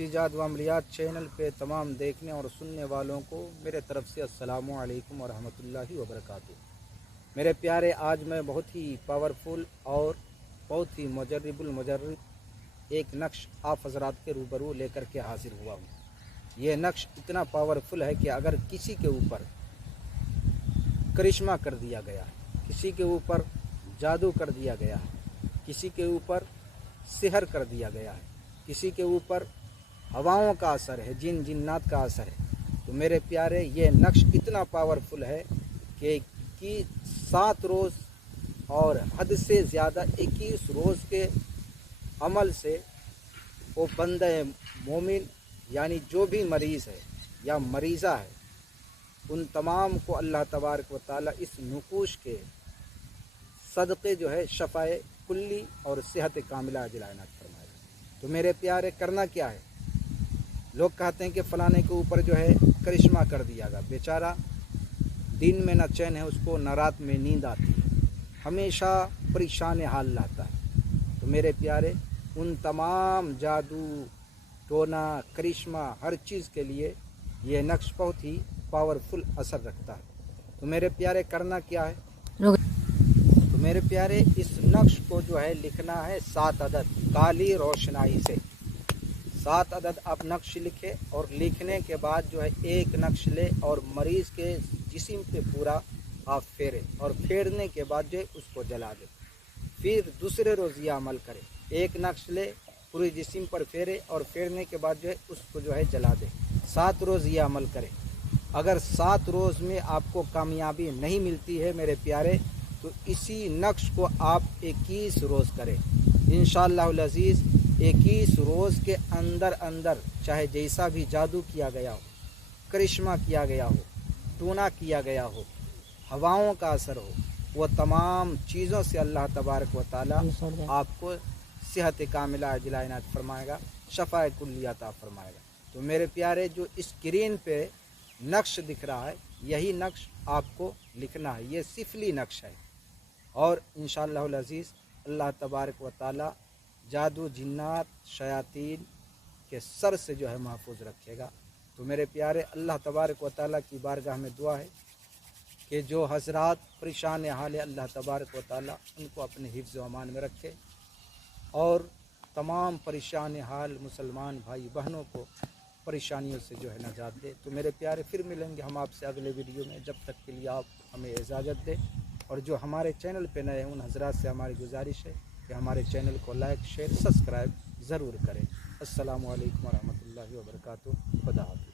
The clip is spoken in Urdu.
ایجاد و عملیات چینل پہ تمام دیکھنے اور سننے والوں کو میرے طرف سے السلام علیکم ورحمۃ اللہ وبرکاتہ۔ میرے پیارے، آج میں بہت ہی پاورفل اور بہت ہی مجرب المجرب ایک نقش آپ حضرات کے روبرو لے کر کے حاضر ہوا ہوں۔ یہ نقش اتنا پاورفل ہے کہ اگر کسی کے اوپر کرشمہ کر دیا گیا ہے، کسی کے اوپر جادو کر دیا گیا ہے، کسی کے اوپر سحر کر دیا گیا ہے، کسی کے اوپر ہواؤں کا اثر ہے، جن جنات کا اثر ہے، تو میرے پیارے یہ نقش اتنا پاورفل ہے کہ 7 روز اور حد سے زیادہ 21 روز کے عمل سے وہ بندہ مومن یعنی جو بھی مریض ہے یا مریضہ ہے ان تمام کو اللہ تبارک و تعالی اس نقوش کے صدقے جو ہے شفائے کلی اور صحت کاملہ عاجلہ عنایت فرمائے گا۔ تو میرے پیارے کرنا کیا ہے؟ لوگ کہتے ہیں کہ فلانے کے اوپر جو ہے کرشمہ کر دیا گا، بیچارہ دن میں نہ چین ہے، اس کو نہ رات میں نیند آتی ہے، ہمیشہ پریشان حال رہتا ہے۔ تو میرے پیارے ان تمام جادو ٹونا کرشمہ ہر چیز کے لیے یہ نقش بہت ہی پاورفل اثر رکھتا ہے۔ تو میرے پیارے کرنا کیا ہے؟ تو میرے پیارے اس نقش کو جو ہے لکھنا ہے 7 عدد کالی روشنائی سے۔ 7 عدد آپ نقش لکھے اور لکھنے کے بعد جو ہے ایک نقش لے اور مریض کے جسم پہ پورا آپ پھیرے اور پھیرنے کے بعد جو ہے اس کو جلا دے۔ پھر دوسرے روز یہ عمل کرے، ایک نقش لے پورے جسم پر پھیرے اور پھیرنے کے بعد جو ہے اس کو جو ہے جلا دے۔ 7 روز یہ عمل کرے۔ اگر 7 روز میں آپ کو کامیابی نہیں ملتی ہے میرے پیارے تو اسی نقش کو آپ 21 روز کریں انشاءاللہ العزیز۔ 21 روز کے اندر چاہے جیسا بھی جادو کیا گیا ہو، کرشمہ کیا گیا ہو، ٹونا کیا گیا ہو، ہواؤں کا اثر ہو، وہ تمام چیزوں سے اللہ تبارک و تعالی آپ کو صحت کاملہ عاجلہ عنایت فرمائے گا، شفاء کلی عطا فرمائے گا۔ تو میرے پیارے جو اسکرین پہ نقش دکھ رہا ہے یہی نقش آپ کو لکھنا ہے، یہ سفلی نقش ہے اور انشاءاللہ العزیز اللہ تبارک و تعالی جادو جنات شیاطین کے سر سے جو ہے محفوظ رکھے گا۔ تو میرے پیارے اللہ تبارک و تعالی کی بارگاہ میں دعا ہے کہ جو حضرات پریشان حال ہے اللہ تبارک و تعالی ان کو اپنے حفظ و امان میں رکھے اور تمام پریشان حال مسلمان بھائی بہنوں کو پریشانیوں سے جو ہے نجات دے۔ تو میرے پیارے پھر ملیں گے ہم آپ سے اگلے ویڈیو میں، جب تک کے لیے آپ ہمیں اجازت دیں۔ اور جو ہمارے چینل پہ نئے ہیں ان حضرات سے ہماری گزارش ہے کہ ہمارے چینل کو لائک شیئر سبسکرائب ضرور کریں۔ السلام علیکم ورحمۃ اللہ وبرکاتہ۔ خدا حافظ۔